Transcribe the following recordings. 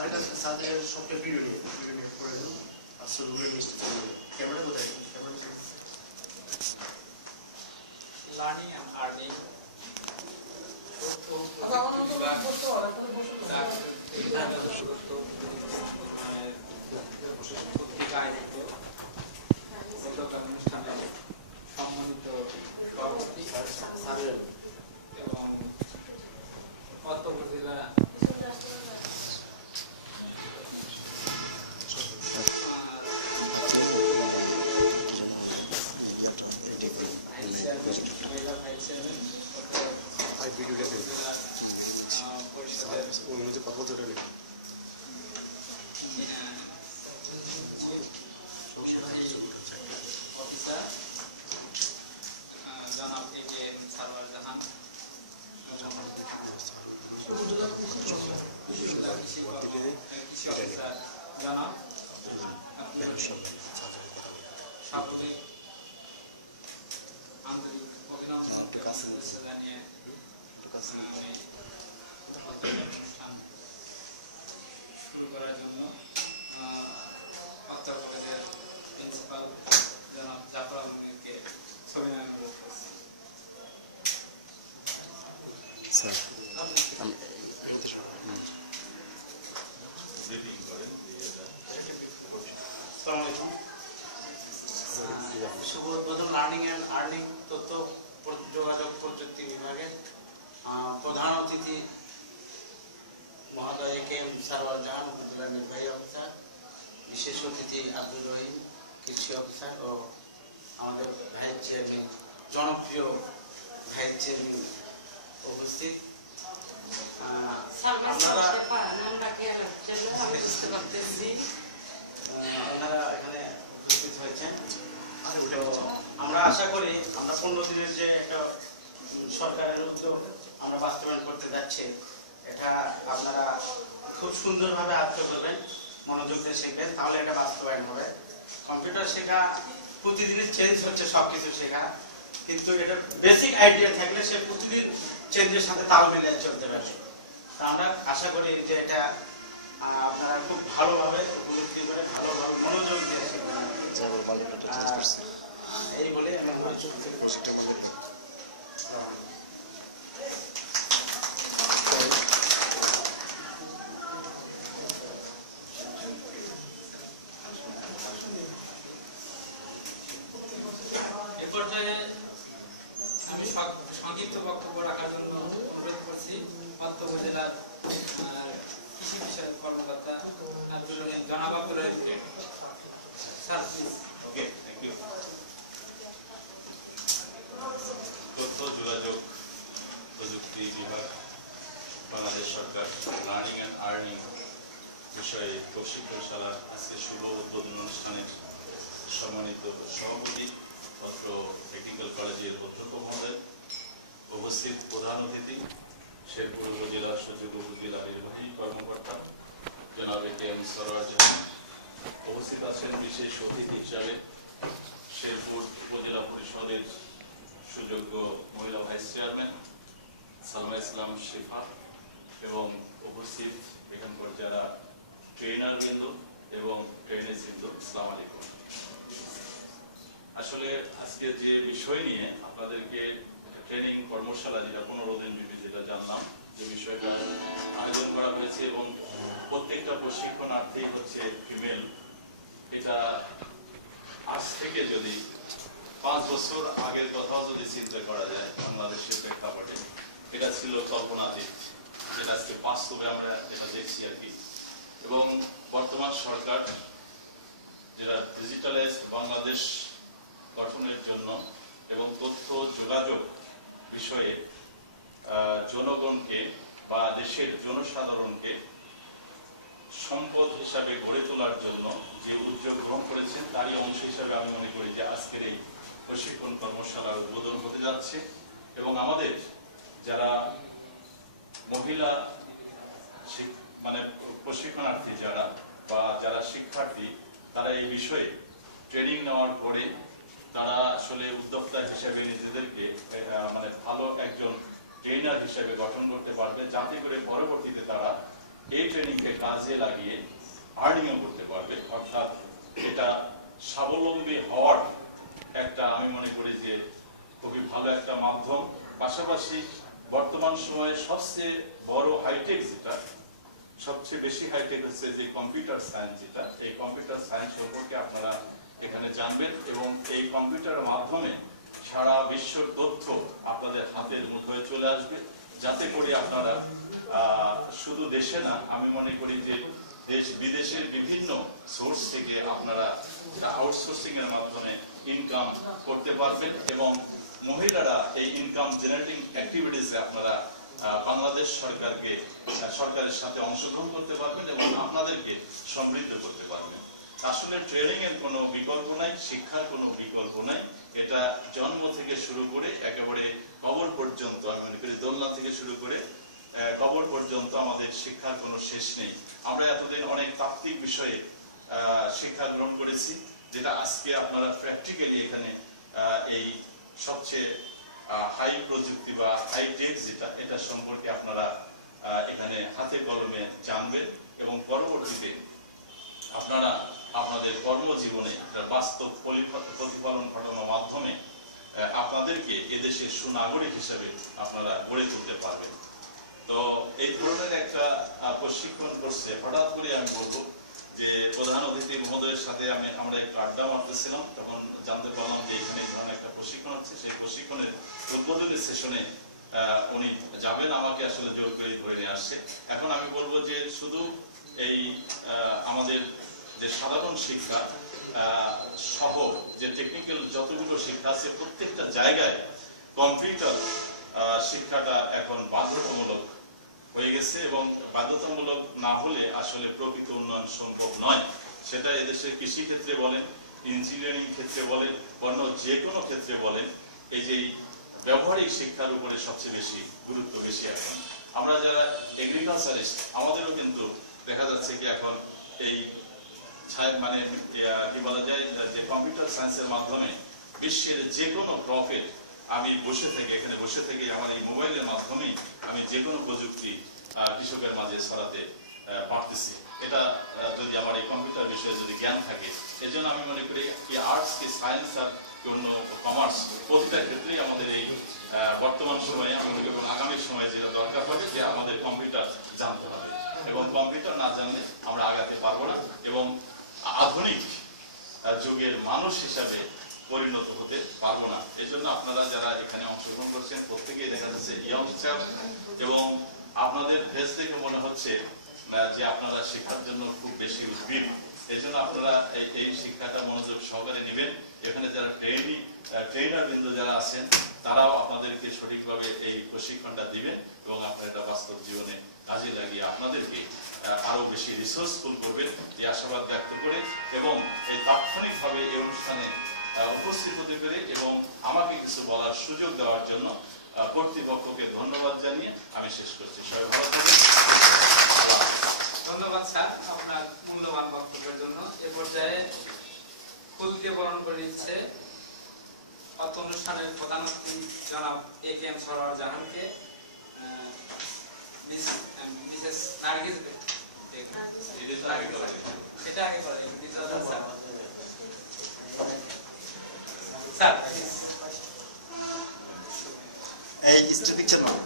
স্যারের কাছে স্যারের সবটা ভিডিও নিয়ে করে দিল আসলে রুলের মিষ্টি চলে গেল ক্যামেরা কোথায় ক্যামেরা লার্নিং অ্যান্ড আর্নিং অনুষ্ঠানে সম্মানিত সভাপতি এবং অত্র উপজেলা মহিলা ভাইস চেয়ারম্যান পরিষদের অফিসার জনাব এ.কে.এম. সারওয়ার জাহান কৃষি অফিসার জনাব স্বাভাবিক আন্তরিক অভিনন্দন জানিয়ে অনুষ্ঠান শুরু করার জন্য অত্র কলেজের প্রিন্সিপাল জনাব জাফর আলমকে সবিনয় অনুরোধ করছি। শুভ উদ্বোধন লার্নিং অ্যান্ড আর্নিং তথ্য যোগাযোগ প্রযুক্তি বিভাগের প্রধান অতিথি মহোদয় এ.কে.এম. সারওয়ার জাহান উপজেলা নির্বাহী অফিসার, বিশেষ অতিথি আব্দুর রহিম কৃষি অফিসার ও আমাদের ভাইস চেয়ারম্যান জনপ্রিয় ভাইস চেয়ারম্যান উপস্থিত। ওনারা এখানে উপস্থিত হয়েছেন। আমরা আশা করি আমরা 15 দিনের যে একটা সরকারের উদ্যোগ আমরা বাস্তবায়ন করতে যাচ্ছি, এটা আপনারা খুব সুন্দরভাবে আয়ত্ত করবেন, মনোযোগ দিয়ে শিখবেন, তাহলে এটা বাস্তবায়ন হবে। কম্পিউটার শেখা প্রতিদিনই চেঞ্জ হচ্ছে, সবকিছু শেখা, কিন্তু এটা বেসিক আইডিয়া থাকলে সে প্রতিদিন চেঞ্জের সাথে তাল মিলিয়ে চলতে পারবে। তা আমরা আশা করি যে এটা আপনারা খুব ভালোভাবে উপলব্ধি করে ভালোভাবে মনোযোগ দিয়ে শিখবেন। এই বলে আমি এ পর্যায়ে আমি সংক্ষিপ্ত বক্তব্য রাখার জন্য অনুরোধ করছি অত্র উপজেলার কৃষি বিষয়ক কর্মকর্তা জনাব Abdur Rahim sir. Okay, thank you. তথ্য যোগাযোগ প্রযুক্তি বিভাগ বাংলাদেশ সরকার লার্নিং অ্যান্ড আর্নিং বিষয়ে প্রশিক্ষণশালার আজকে শুভ উদ্বোধন অনুষ্ঠানে সম্মানিত সভাপতি অত্র টেকনিক্যাল কলেজের অধ্যক্ষ মহোদয়, উপস্থিত প্রধান অতিথি শেরপুর উপজেলা সচিব উপজেলা নির্বাহী কর্মকর্তা জনাব এ.কে.এম. সারওয়ার জাহান, উপস্থিত আছেন বিশেষ অতিথি হিসাবে শেরপুর উপজেলা পরিষদের সুযোগ্য মহিলা ভাইস চেয়ারম্যান সালমা ইসলাম শিফা এবং উপস্থিত এখানকার যারা ট্রেনার বৃন্দ এবং ট্রেনার বৃন্দ, আসসালামু আলাইকুম। আসলে আজকে যে বিষয় নিয়ে আপনাদেরকে ট্রেনিং কর্মশালা, যেটা 15 দিন ব্যাপী যেটা জানলাম, যে বিষয়টা আয়োজন করা হয়েছে এবং প্রত্যেকটা প্রশিক্ষণার্থী হচ্ছে ফিমেল, এটা আজ থেকে যদি 5 বছর আগের কথাও যদি চিন্তা করা যায় বাংলাদেশের প্রেক্ষাপটে, এটা ছিল কল্পনাতীত, যেটা আজকে বাস্তবে আমরা এটা দেখছি আর কি। এবং বর্তমান সরকার যেটা ডিজিটালাইজ বাংলাদেশ গঠনের জন্য এবং তথ্য যোগাযোগ বিষয়ে জনগণকে বা দেশের জনসাধারণকে সম্পদ হিসাবে গড়ে তোলার জন্য যে উদ্যোগ গ্রহণ করেছেন, তারই অংশ হিসাবে আমি মনে করি যে আজকের এই প্রশিক্ষণ কর্মশালার উদ্বোধন হতে যাচ্ছে। এবং আমাদের যারা মহিলা মানে প্রশিক্ষণার্থী যারা বা যারা শিক্ষার্থী, তারা এই বিষয়ে ট্রেনিং নেওয়ার পরে তারা আসলে উদ্যোক্তা হিসেবে নিজেদেরকে মানে ভালো একজন ট্রেনার হিসেবে গঠন করতে পারবে, যাতে করে পরবর্তীতে তারা এই ট্রেনিংকে কাজে লাগিয়ে আর্নিংও করতে পারবে, অর্থাৎ এটা স্বাবলম্বী হওয়ার একটা আমি মনে করি যে খুবই ভালো একটা মাধ্যম। পাশাপাশি বর্তমান সময়ে সবচেয়ে বড় হাইটেক যেটা, সবচেয়ে বেশি হাইটেক হচ্ছে যে কম্পিউটার সায়েন্স, যেটা এই কম্পিউটার সায়েন্স সম্পর্কে আপনারা এখানে জানবেন এবং এই কম্পিউটারের মাধ্যমে সারা বিশ্বর তথ্য আপনাদের হাতের মুঠোয় চলে আসবে, যাতে করে আপনারা শুধু দেশে না, আমি মনে করি যে দেশ বিদেশের বিভিন্ন সোর্স থেকে আপনারা আউটসোর্সিং এর মাধ্যমে ইনকাম করতে পারবেন এবং মহিলারা এই ইনকাম জেনারেটিং অ্যাক্টিভিটিসে আপনারা বাংলাদেশ সরকারের সাথে অংশগ্রহণ করতে পারবেন এবং আপনাদেরকে সমৃদ্ধ করতে পারবেন। আসলে ট্রেনিং এর কোনো বিকল্প নাই, শিক্ষার কোনো বিকল্প নাই। এটা জন্ম থেকে শুরু করে একেবারে কবর পর্যন্ত, আমি মনে করি দোলনা থেকে শুরু করে কবর পর্যন্ত আমাদের শিক্ষার কোনো শেষ নেই। আমরা এতদিন অনেক তাত্ত্বিক বিষয়ে শিক্ষা গ্রহণ করেছি, যেটা আজকে আপনারা প্র্যাকটিক্যালি এখানে এই সবচেয়ে হাই প্রযুক্তি বা হাইটেক যেটা, এটা সম্পর্কে আপনারা এখানে হাতে কলমে জানবেন এবং পরবর্তীতে আপনারা আপনাদের কর্মজীবনে বাস্তব প্রতিফলন ঘটানোর মাধ্যমে আপনাদেরকে এদেশের সুনাগরিক হিসেবে আপনারা গড়ে তুলতে পারবেন। তো এই ধরনের একটা প্রশিক্ষণ করছে, হঠাৎ করে আমি বলবো যে প্রধান অতিথি মহোদয়ের সাথে আমরা একটু আড্ডা মারতেছিলাম, তখন জানতে পারলাম যে এখানে এই ধরনের একটা প্রশিক্ষণ হচ্ছে। সেই প্রশিক্ষণের উদ্বোধনী সেশনে উনি যাবেন, আমাকে আসলে জোর করে ধরে নিয়ে আসছে। এখন আমি বলবো যে শুধু এই আমাদের যে সাধারণ শিক্ষা সহ যে টেকনিক্যাল যতগুলো শিক্ষা আছে, প্রত্যেকটা জায়গায় কম্পিউটার শিক্ষাটা এখন বাধ্যতামূলক হয়ে গেছে এবং বাধ্যতামূলক না হলে আসলে প্রকৃত উন্নয়ন সম্ভব নয়। সেটা এদেশের কৃষি ক্ষেত্রে বলেন, ইঞ্জিনিয়ারিং ক্ষেত্রে বলেন, অন্য যে কোনো ক্ষেত্রে বলেন, এই যে ব্যবহারিক শিক্ষার উপরে সবচেয়ে বেশি গুরুত্ব বেশি। এখন আমরা যারা এগ্রিকালচারিস্ট, আমাদেরও কিন্তু দেখা যাচ্ছে কি এখন এই মানে কি বলা যায় যে কম্পিউটার সায়েন্সের মাধ্যমে বিশ্বের যে কোনো ক্রপের আমি এখানে বসে থেকে আমার এই মোবাইলের মাধ্যমে আমি যে কোনো প্রযুক্তি কৃষকের মাঝে ছড়াতে পারতেছি। এটা যদি আমার এই কম্পিউটার বিষয়ে যদি জ্ঞান থাকে, এর জন্য আমি মনে করি কি আর্টস কি সায়েন্স আর কোন কমার্স, প্রতিটা ক্ষেত্রেই আমাদের এই বর্তমান সময়ে আমাদের এবং আগামী সময়ে যেটা দরকার হবে যে আমাদের কম্পিউটার জানতে হবে এবং কম্পিউটার না জানলে আমরা আগাতে পারবো না এবং আধুনিক যুগের মানুষ হিসাবে পরিণত হতে পারবো না। এই জন্য আপনারা যারা এখানে অংশগ্রহণ করছেন প্রত্যেকেই দেখা যাচ্ছে ইয়ংস্টার এবং আপনাদের ফেস দেখে মনে হচ্ছে যে আপনারা শিক্ষার জন্য খুব বেশি উদ্গ্রীব। এই জন্য আপনারা এই শিক্ষাটা মনোযোগ সহকারে নেবেন। এখানে যারা ট্রেনার বৃন্দ যারা আছেন তারাও আপনাদেরকে সঠিকভাবে এই প্রশিক্ষণটা দিবেন এবং আপনারা এটা বাস্তব জীবনে কাজে লাগিয়ে আপনাদেরকে আরো বেশি রিসোর্সফুল করবেন এই আশাবাদ ব্যক্ত করে এবং এই তাৎক্ষণিকভাবে এই অনুষ্ঠানে উপস্থিত হতে পেরে এবং আমাকে কিছু বলার সুযোগ দেওয়ার জন্য কর্তৃপক্ষকে ধন্যবাদ জানিয়ে আমি শেষ করছি। সবাই ভালো থাকবেন। ধন্যবাদ স্যার আপনার মূল্যবান বক্তব্যের জন্য। এ পর্যায়ে ফুল দিয়ে বরণ করে দিচ্ছে অত্র অনুষ্ঠানের প্রধান অতিথি জনাব AKM সরোয়ার জাহানকে। মিসেস নার্গিস এটা আগে করে স্যার এই স্টিল পিকচার নাও।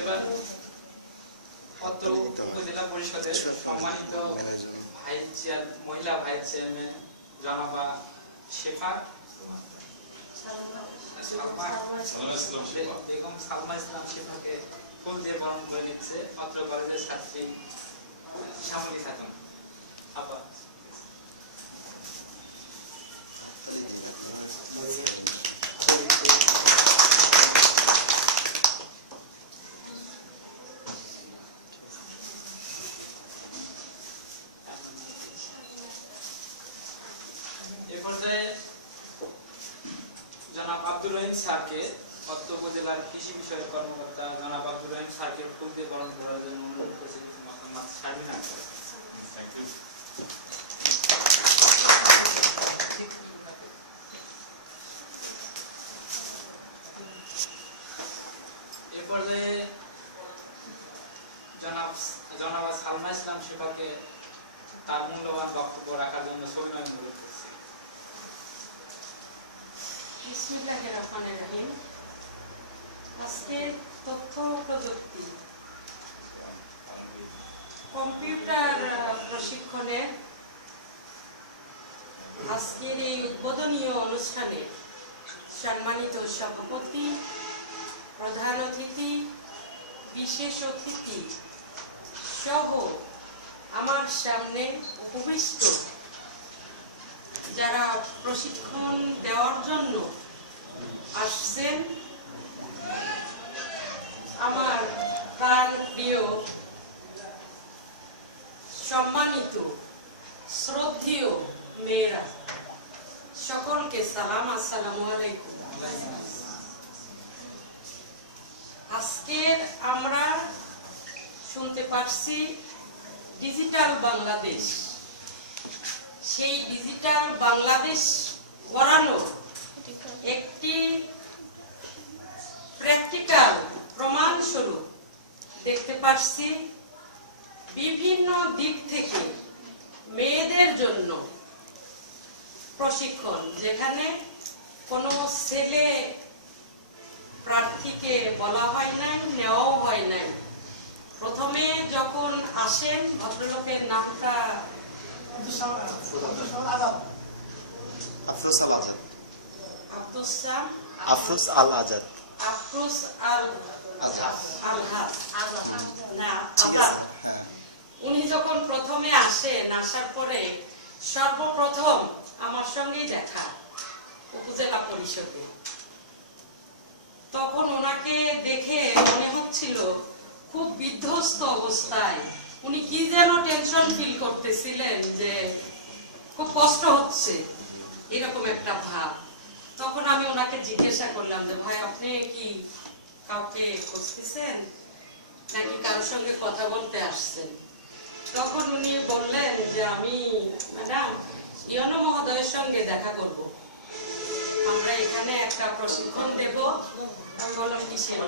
এবার অত্র উপজেলা পরিষদের সম্মানিত মহিলা ভাইস চেয়ারম্যান জনাবা শেফা বেগম সালমা ইসলাম শেফাকে ফুল দিয়ে বরণ করে দিচ্ছে অত্র কলেজের ছাত্রী শ্যামলী খাতুন আপা। এ পর্যায়ে জনাব আব্দুর রহিম স্যারকে, অত্র উপজেলার কৃষি বিষয়ক কর্মকর্তা জনাব আব্দুর রহিম স্যারকে ফুল দিয়ে বরণ করার জন্য অনুরোধ করছি। কিছু মতামত সার্বিক আকারে। Thank you. এ পর্যায়ে জনাব সালমা ইসলাম সেবাকে তার মূল্যবান বক্তব্য রাখার জন্য সবিনয় অনুরোধ করছি। বিসমিল্লাহির রহমানির রহিম। আজকে তথ্য প্রযুক্তি কম্পিউটার প্রশিক্ষণে আজকের এই উদ্বোধনীয় অনুষ্ঠানে সম্মানিত সভাপতি, প্রধান অতিথি, বিশেষ অতিথি সহ আমার সামনে উপবিষ্ট যারা প্রশিক্ষণ দেওয়ার জন্য আসছেন, আমার প্রাণ প্রিয় সম্মানিত শ্রদ্ধেয় মেয়েরা, সকলকে সালাম, আসসালামু আলাইকুম। আজকের আমরা শুনতে পারছি ডিজিটাল বাংলাদেশ। সেই ডিজিটাল বাংলাদেশ গড়ানোর একটি প্র্যাকটিক্যাল প্রমাণস্বরূপ দেখতে পারছি বিভিন্ন দিক থেকে মেয়েদের জন্য প্রশিক্ষণ, যেখানে কোনো ছেলে প্রার্থীকে বলা হয় নাই, নেওয়াও হয় নাই। প্রথমে যখন আসেন, ভদ্রলোকের নামটা আফরোজ আল আজাদ। আফরোজ আল আজাদ। আফরোজ আল আলহাদ না ঠিক আজাদ। আছে, হ্যাঁ। উনি যখন প্রথমে আসেন, আসার পরে সর্বপ্রথম আমার সঙ্গেই দেখা উপজেলা পরিষদে। তখন ওনাকে দেখে মনে হচ্ছিল খুব বিধ্বস্ত অবস্থায়, উনি কি যেন টেনশন ফিল করতেছিলেন, যে খুব কষ্ট হচ্ছে, এরকম একটা ভাব। তখন আমি ওনাকে জিজ্ঞাসা করলাম যে ভাই, আপনি কি কাউকে খুঁজতেছেন নাকি কারোর সঙ্গে কথা বলতে আসছেন? তখন উনি বললেন যে আমি ম্যাডাম ইয়নো মহোদয়ের সঙ্গে দেখা করব, আমরা এখানে একটা প্রশিক্ষণ দেব। আমি বললাম কিসের?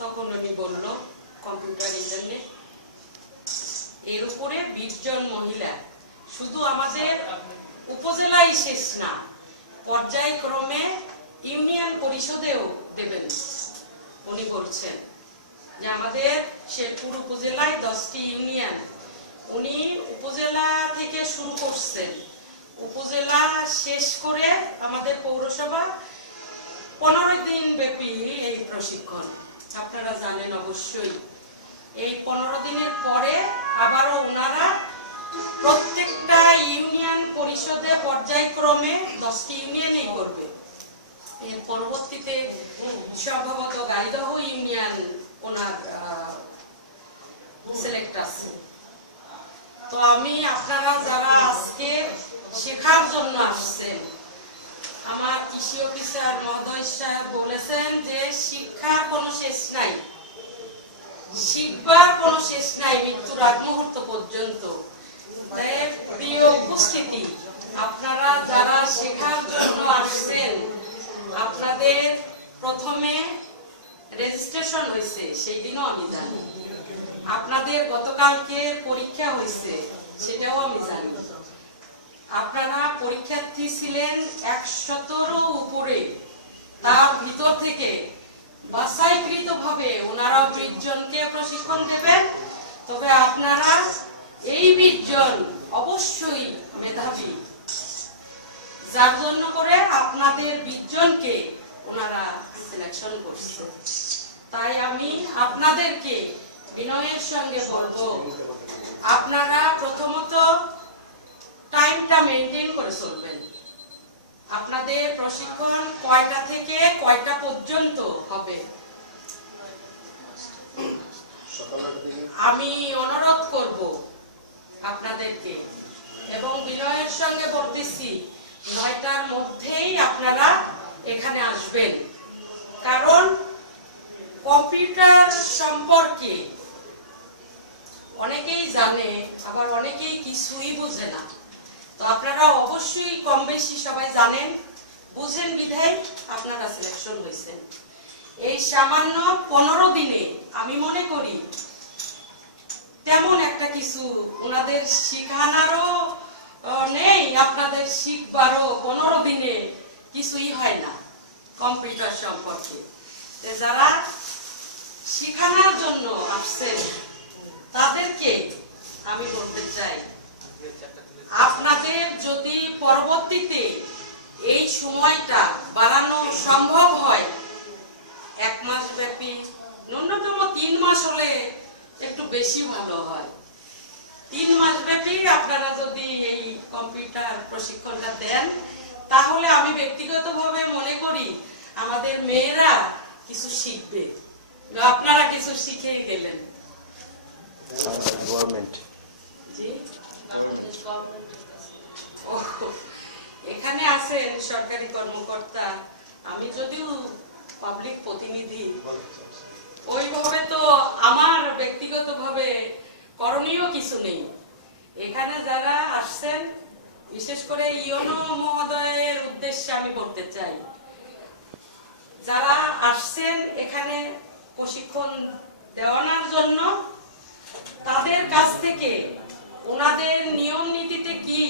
তখন উনি বলল কম্পিউটার ইন্টারনেট। এর উপরে 20 জন মহিলা, শুধু আমাদের উপজেলায় শেষ না, পর্যায়ক্রমে ইউনিয়ন পরিষদেও দেবেন। উনি বলছেন যে আমাদের শেরপুর উপজেলায় 10টি ইউনিয়ন, উনি উপজেলা থেকে শুরু করছেন, উপজেলা শেষ করে আমাদের পৌরসভা 15 দিন ব্যাপী এই প্রশিক্ষণ। আপনারা জানেন অবশ্যই। এই 15 দিনের পরে আবারও ওনারা প্রত্যেকটা ইউনিয়ন পরিষদে পর্যায়ক্রমে 10টি ইউনিয়নেই করবে। এর পরবর্তীতে সম্ভবত গাইদহ ইউনিয়ন ওনার সিলেক্ট আছে। তো আমি, আপনারা যারা আজকে শেখার জন্য আসছেন, আমার কৃষি অফিসার মহোদয় সাহেব বলেছেন যে শিক্ষার কোনো শেষ নাই, শিখবার কোনো শেষ নাই মৃত্যুর আগ মুহূর্ত পর্যন্ত। তাই প্রিয় উপস্থিতি, আপনারা যারা শেখার জন্য আসছেন, আপনাদের প্রথমে রেজিস্ট্রেশন হয়েছে, সেই দিনও আমি জানি। আপনাদের গতকালকে পরীক্ষা হয়েছে, সেটাও আমি জানি। আপনারা পরীক্ষার্থী ছিলেন 100-র উপরে। তার ভিতর থেকে বাছাইকৃত ভাবে ওনারা 20 জনকে প্রশিক্ষণ দেবেন। তবে আপনারা এই 20 জন অবশ্যই মেধাবী, যার জন্য করে আপনাদের 20 জনকে ওনারা সিলেকশন করছে। তাই আমি আপনাদেরকে বিনয়ের সঙ্গে বলবো, আপনারা প্রথমত টাইমটা মেনটেন করে চলবেন। আপনাদের প্রশিক্ষণ কয়টা থেকে কয়টা পর্যন্ত হবে? আমি অনুরোধ করব আপনাদেরকে, এবং বিনয়ের সঙ্গে বলতেছি 9টার মধ্যেই আপনারা এখানে আসবেন, কারণ কম্পিউটার সম্পর্কে অনেকেই জানে, আবার অনেকেই কিছুই বোঝে না। তো আপনারা অবশ্যই কম বেশি সবাই জানেন, বুঝেন বিধায় আপনারা সিলেকশন হয়েছেন। এই সামান্য 15 দিনে আমি মনে করি তেমন একটা কিছু ওনাদের শিখানোরও নেই, আপনাদের শিখবারও 15 দিনে কিছুই হয় না কম্পিউটার সম্পর্কে। যারা শিখানোর জন্য আসছেন তাদেরকে আমি বলতে চাই, আপনাদের যদি পরবর্তীতে এই সময়টা বাড়ানো সম্ভব হয়, 1 মাস ব্যাপী, ন্যূনতম 3 মাস হলে একটু বেশি ভালো হয়। 3 মাস ব্যাপী আপনারা যদি এই কম্পিউটার প্রশিক্ষণটা দেন, তাহলে আমি ব্যক্তিগতভাবে মনে করি আমাদের মেয়েরা কিছু শিখবে। আপনারা কিছু শিখে গেলেন। গভর্নমেন্ট জি, এখানে আছেন সরকারি কর্মকর্তা, আমি যদিও পাবলিক প্রতিনিধি, ওইভাবে তো আমার ব্যক্তিগতভাবে করণীয় কিছু নেই। এখানে যারা আসছেন, বিশেষ করে ইওনো মহোদয়ের উদ্দেশ্যে আমি বলতে চাই, যারা আসছেন এখানে প্রশিক্ষণ দেওয়ানোর জন্য, তাদের কাছ থেকে ওনাদের নিয়ম নীতিতে কি,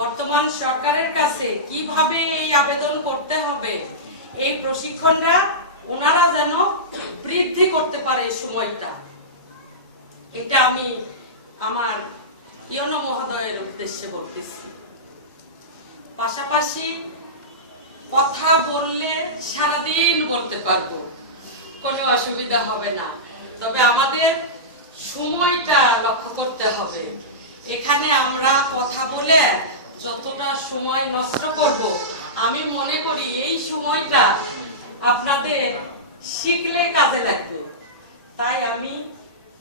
বর্তমান সরকারের কাছে কিভাবে এই আবেদন করতে হবে, এই প্রশিক্ষণটা ওনারা যেন বৃদ্ধি করতে পারে সময়টা, এটা আমি আমার ইওনো মহোদয়ের উদ্দেশ্যে বলতেছি। পাশাপাশি কথা বললে সারাদিন বলতে পারবো, কোনো অসুবিধা হবে না, তবে আমাদের সময়টা লক্ষ্য করতে হবে। এখানে আমরা কথা বলে যতটা সময় নষ্ট করব, আমি মনে করি এই সময়টা আপনাদের শিখলে কাজে লাগবে। তাই আমি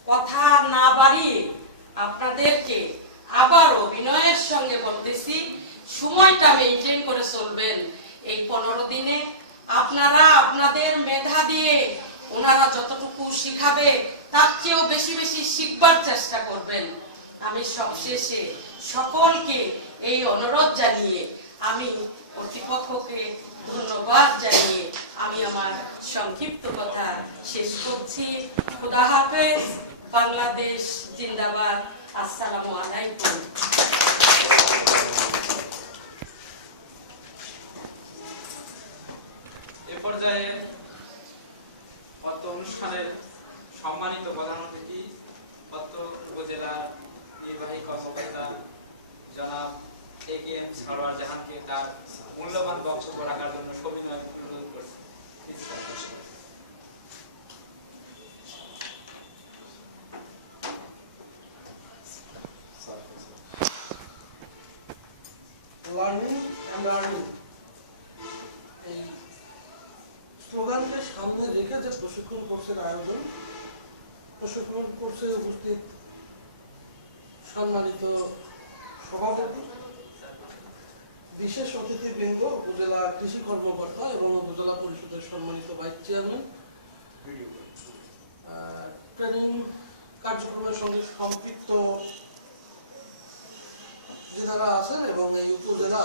কথা না বাড়িয়ে আপনাদেরকে আবারও বিনয়ের সঙ্গে বলতেছি, সময়টা মেনটেন করে চলবেন। এই 15 দিনে আপনারা আপনাদের মেধা দিয়ে ওনারা যতটুকু শিখাবে তার চেয়েও বেশি বেশি শিখবার চেষ্টা করবেন। আমি সবশেষে সকলকে এই অনুরোধ জানিয়ে, আমি কর্তৃপক্ষকে ধন্যবাদ জানিয়ে আমি আমার সংক্ষিপ্ত কথা শেষ করছি। খুদা হাফেজ, বাংলাদেশ জিন্দাবাদ, আসসালামু আলাইকুম। এ পর্যায়ে অত্র অনুষ্ঠানের সম্মানিত প্রধান অতিথি, অত্র উপজেলার নির্বাহী কর্মকর্তা জনাব AKM সরওয়ার জাহানকে তার মূল্যবান বক্তব্য রাখার জন্য সবিনয় অনুরোধ করছি। লার্নিং অ্যান্ড আর্নিং, এই স্লোগানকে সামনে রেখে যে প্রশিক্ষণ কোর্সের আয়োজন, প্রশিক্ষণ কোর্সে উপস্থিত সম্মানিত সভাপতি, বিশেষ অতিথিবৃন্দ, উপজেলা কৃষি কর্মকর্তা এবং উপজেলা পরিষদের সম্মানিত ভাইস চেয়ারম্যান, ট্রেনিং কার্যক্রমের সঙ্গে সম্পৃক্ত যারা আছেন এবং এই উপজেলা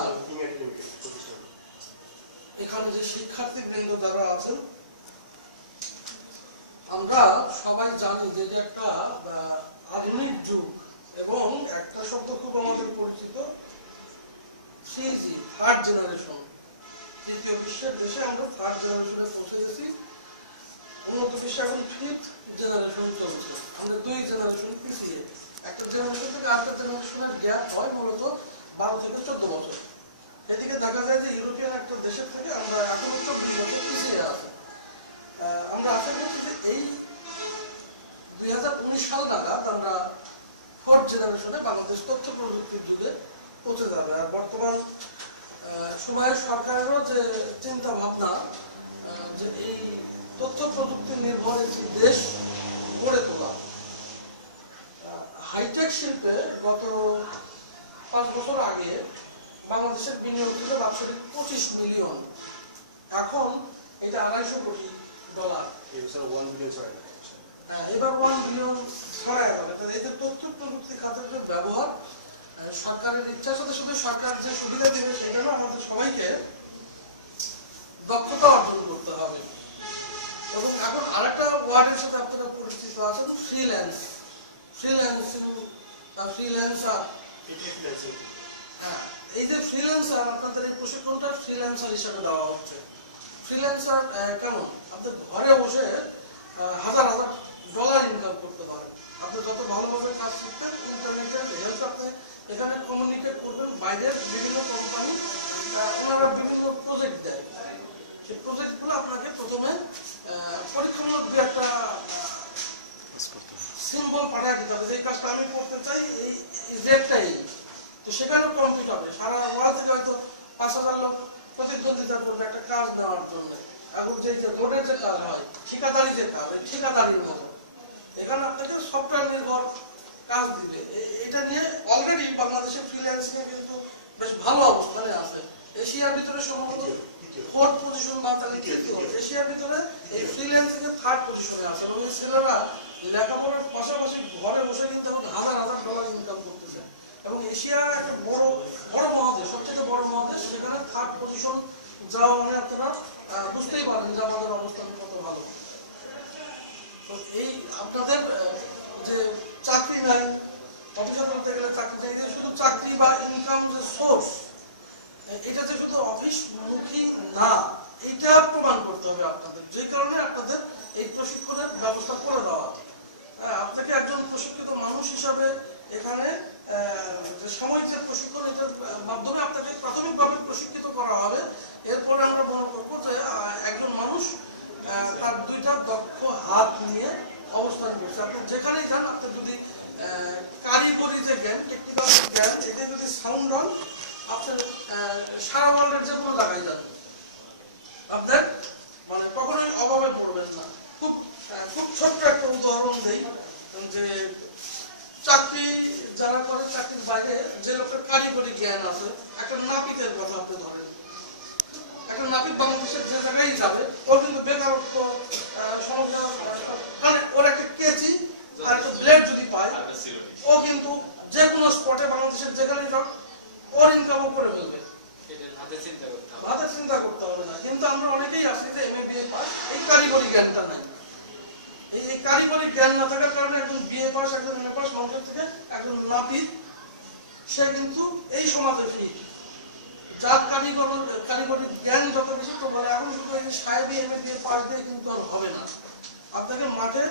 এখানে যে শিক্ষার্থীবৃন্দ যারা আছেন, আমরা সবাই জানি যে একটা আধুনিক যুগ এবং একটা শব্দ খুব আমাদের পরিচিত, সিজি, থার্ড জেনারেশন। তৃতীয় বিশ্বের দেশে আমরা থার্ড জেনারেশনে পৌঁছে গেছি, উন্নত বিশ্বে এখন 5th জেনারেশন চলছে। আমরা 2 জেনারেশন পিছিয়ে, একটা জেনারেশন থেকে আরেকটা জেনারেশনের গ্যাপ হয় মূলত 12 থেকে 14 বছর। এদিকে দেখা যায় যে ইউরোপিয়ান একটা দেশের থেকে আমরা এখন 24 বছর পিছিয়ে আছি। আমরা আশা করছি যে এই 2019 সাল নাগাদ আমরা 4th জেনারেশনে বাংলাদেশ তথ্য প্রযুক্তির যুগে পৌঁছে যাবে। আর বর্তমান সময়ের সরকারেরও যে চিন্তা ভাবনা যে এই তথ্য প্রযুক্তি নির্ভর একটি দেশ গড়ে তোলা। হাইটেক শিল্পে গত 5 বছর আগে বাংলাদেশের বিনিয়োগ ছিল বাৎসরিক 25 মিলিয়ন। এখন এটা $250 এবছর 1 বিলিয়ন ছড়ায় না। এবার 1 বিলিয়ন ছড়ায় যাবে। তো এই যে তথ্য প্রযুক্তি খাতের যে ব্যবহার, সরকারের ইচ্ছার সাথে সাথে সরকার যে সুবিধা দেবে সেটা না আমাদের সবাইকে দক্ষতা অর্জন করতে হবে। এবং এখন আরেকটা ওয়ার্ডের সাথে আপনারা পরিচিত আছেন, ফ্রিল্যান্সার। হ্যাঁ, এই যে ফ্রিল্যান্সার, আপনাদের এই প্রশিক্ষণটা ফ্রিল্যান্সার হিসেবে দেওয়া হচ্ছে। ফ্রিল্যান্সার কেমন? আপনি ঘরে বসে হাজার হাজার ডলার ইনকাম করতে পারেন। আপনি যত ভালোভাবে কাজ করতেন, ইন্টারনেটের হেল্প আপনি এখানে কমিউনিকেট করবেন। বাইরের বিভিন্ন কোম্পানি ওনারা বিভিন্ন প্রজেক্ট দেয়, সেই প্রজেক্টগুলো আপনাকে প্রথমে পরীক্ষামূলক দু একটা সিম্বল পাঠিয়ে দিতে হবে, এই কাজটা আমি করতে চাই, এই রেটটাই। তো সেখানে কমপ্লিট হবে। সারা ওয়ার্ল্ড থেকে হয়তো 5,000 লোক প্রতিদ্বন্দ্বিতা করবে একটা কাজ দেওয়ার জন্য। এখন যে রোডের যে কাজ হয়, ঠিকাদারি যে কাজ, ঠিকাদারির মতো এখানে আপনাকে সফটওয়্যার নির্ভর কাজ দিবে। এটা নিয়ে অলরেডি বাংলাদেশের ফ্রিল্যান্সিং এ কিন্তু বেশ ভালো অবস্থানে আছে। এশিয়ার ভিতরে সম্ভবত 4th পজিশন বা তাহলে তৃতীয়, এশিয়ার ভিতরে এই ফ্রিল্যান্সিং এ 3rd পজিশনে আছে। এবং এই ছেলেরা লেখাপড়ার পাশাপাশি ঘরে বসে কিন্তু এখন হাজার হাজার ডলার ইনকাম করতেছে। এবং এশিয়া একটা বড় বড় মহাদেশ, সবচেয়ে বড় মহাদেশ, সেখানে 3rd পজিশন যাওয়া মানে আপনারা বুঝতেই পারেন যে আমাদের অবস্থান কত ভালো। তো এই আপনাদের যে চাকরি নাই, অফিসার করতে গেলে চাকরি নাই, শুধু চাকরি বা ইনকাম যে সোর্স, এটা যে শুধু অফিস মুখী না, এটা প্রমাণ করতে হবে আপনাদের। যে কারণে আপনাদের এই প্রশিক্ষণের ব্যবস্থা করে দেওয়া। আপনাকে একজন প্রশিক্ষিত মানুষ হিসাবে এখানে যে সাময়িক যে প্রশিক্ষণ, এটার মাধ্যমে আপনাকে প্রাথমিকভাবে প্রশিক্ষিত করা হবে। এরপরে আমরা মনে করবো যে একজন মানুষ তার 2টা দক্ষ হাত নিয়ে অবস্থান করছে। আপনি যেখানেই যান, আপনার যদি কারিগরি যে জ্ঞান, টেকনিক্যাল জ্ঞান, এটা যদি সাউন্ড হন, আপনার সারা ওয়ার্ল্ডের যে কোনো জায়গায় যান, আপনার মানে কখনোই অভাবে পড়বেন না। খুব খুব ছোট্ট একটা উদাহরণ দেই, যে চাকরি যারা করে, চাকরির বাইরে যে লোকের কারিগরি জ্ঞান আছে, একটা নাপিতের কথা আপনি ধরেন, একটা নাপিত বাংলাদেশের যে জায়গায় যাবে, ওর কিন্তু বেকারত্ব সমস্যা, মানে ওর একটা কেচি আর একটা ব্লেড যদি পায়, ও কিন্তু যে কোনো স্পটে বাংলাদেশের যেখানে যাক ওর ইনকামও করে ফেলবে, ভাতে চিন্তা করতে হবে না। কিন্তু আমরা অনেকেই আছি যে MA পাস, এই কারিগরি জ্ঞানটা নাই। এই কারিগরি জ্ঞান না থাকার কারণে একজন BA পাস, একজন MA পাস মানুষের থেকে একজন নাপিত, সে কিন্তু এই সমাজে ঠিক যার কারিগরি জ্ঞান যত বেশি, তো বলে এখন শুধু এই সাহেবী MA পাস দিয়ে কিন্তু আর হবে না। আপনাকে মাঠে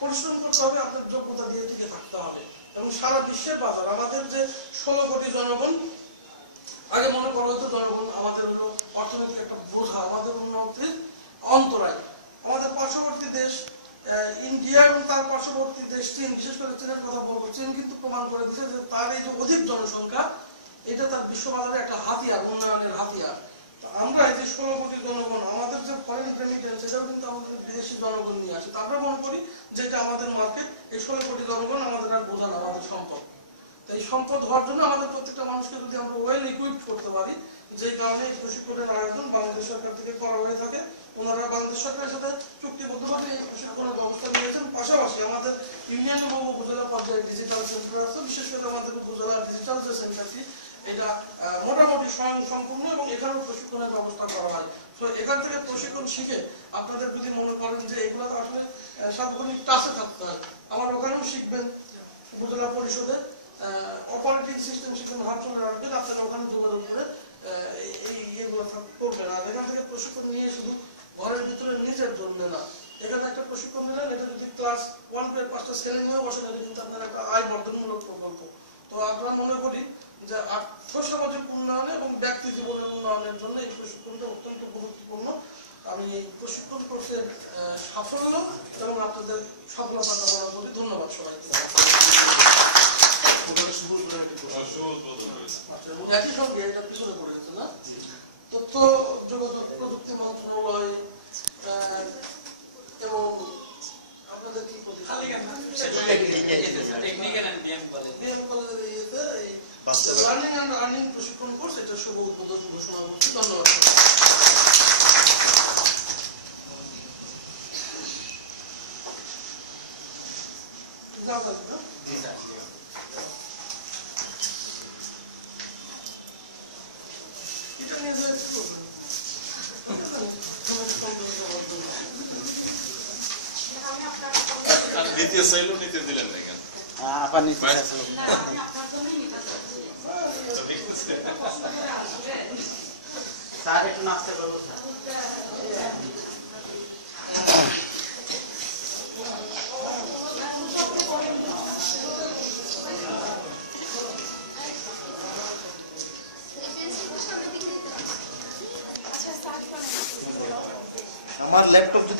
পরিশ্রম করতে হবে, আপনার যোগ্যতা দিয়ে টিকে থাকতে হবে। এবং সারা বিশ্বের বাজার, আমাদের যে 16 কোটি জনগণ, আগে মনে করা হতো জনগণ আমাদের হলো অর্থনৈতিক একটা বোঝা, আমাদের উন্নতির অন্তরায়। আমাদের পার্শ্ববর্তী দেশ ইন্ডিয়া এবং তার পার্শ্ববর্তী দেশ চীন, বিশেষ করে চীনের কথা বলবো, চীন কিন্তু প্রমাণ করে দিচ্ছে যে তার এই যে অধিক জনসংখ্যা, এটা তার বিশ্ববাজারে একটা হাতিয়ার, উন্নয়নের হাতিয়ার। তো আমরা এই যে 16 কোটি জনগণ, আমাদের যে ফরেন রেমিটেন্স, এটাও কিন্তু আমাদের বিদেশি জনগণ নিয়ে আসে। তো আমরা মনে করি যে এটা আমাদের মার্কেট, এই 16 কোটি জনগণ আমাদের আর বোঝা না, আমাদের সম্পদ। এই সম্পদ হওয়ার জন্য আমাদের প্রত্যেকটা মানুষকে যদি আমরা ওয়েল ইকুইপড করতে পারি, যে কারণে এই প্রশিক্ষণের আয়োজন বাংলাদেশ সরকার থেকে করা হয়ে থাকে। ওনারা বাংলাদেশ সরকারের সাথে চুক্তিবদ্ধভাবে এই প্রশিক্ষণের ব্যবস্থা নিয়েছেন। পাশাপাশি আমাদের ইউনিয়ন এবং উপজেলা পর্যায়ে ডিজিটাল সেন্টার আছে, বিশেষ করে আমাদের উপজেলা ডিজিটাল যে সেন্টারটি, এটা মোটামুটি স্বয়ংসম্পূর্ণ এবং এখানেও প্রশিক্ষণের ব্যবস্থা করা হয়। তো এখান থেকে প্রশিক্ষণ শিখে আপনাদের যদি মনে করেন যে এগুলো তো আসলে সার্বক্ষণিক টাচে থাকতে হয়, আমার ওখানেও শিখবেন, উপজেলা পরিষদে অপারেটিং সিস্টেম শিখবেন, হার্টফোনের রাখবেন, আপনারা ওখানে যোগাযোগ করে এই ইয়েগুলো করবেন। আর এখান থেকে প্রশিক্ষণ নিয়ে শুধু ঘরের ভিতরে নিজের জন্য না, এখানে একটা প্রশিক্ষণ নিলেন, এটা যদি ক্লাস 1 থেকে 5টা সেলিং হয়ে বসে, এটা কিন্তু আপনার একটা আয় বর্ধনমূলক প্রকল্প। তো আমরা মনে করি যে আর্থসামাজিক উন্নয়নে এবং ব্যক্তি জীবনের উন্নয়নের জন্য এই প্রশিক্ষণটা অত্যন্ত গুরুত্বপূর্ণ। আমি এই প্রশিক্ষণ কোর্সের সাফল্য এবং আপনাদের সফলতা কামনা করি। ধন্যবাদ সবাইকে। একই সঙ্গে এটা পিছনে পড়েছে না, তথ্য যোগাযোগ প্রযুক্তি মন্ত্রণালয় এবং আপনাদের কি লার্নিং অ্যান্ড আর্নিং প্রশিক্ষণ কোর্স, এটা শুভ উদ্বোধন ঘোষণা করছি। ধন্যবাদ। দাও না জি স্যার। এটা নিয়ে যে একটু problem। আর দ্বিতীয় চাইলেও নিতে দিলেন না কেন? আপনার নিচে না, আমি আপনার জন্যই নিতে চাচ্ছি। কষ্ট করে আসবেন। স্যার একটু নাস্তা করবো স্যার। আমার ল্যাপটপ যদি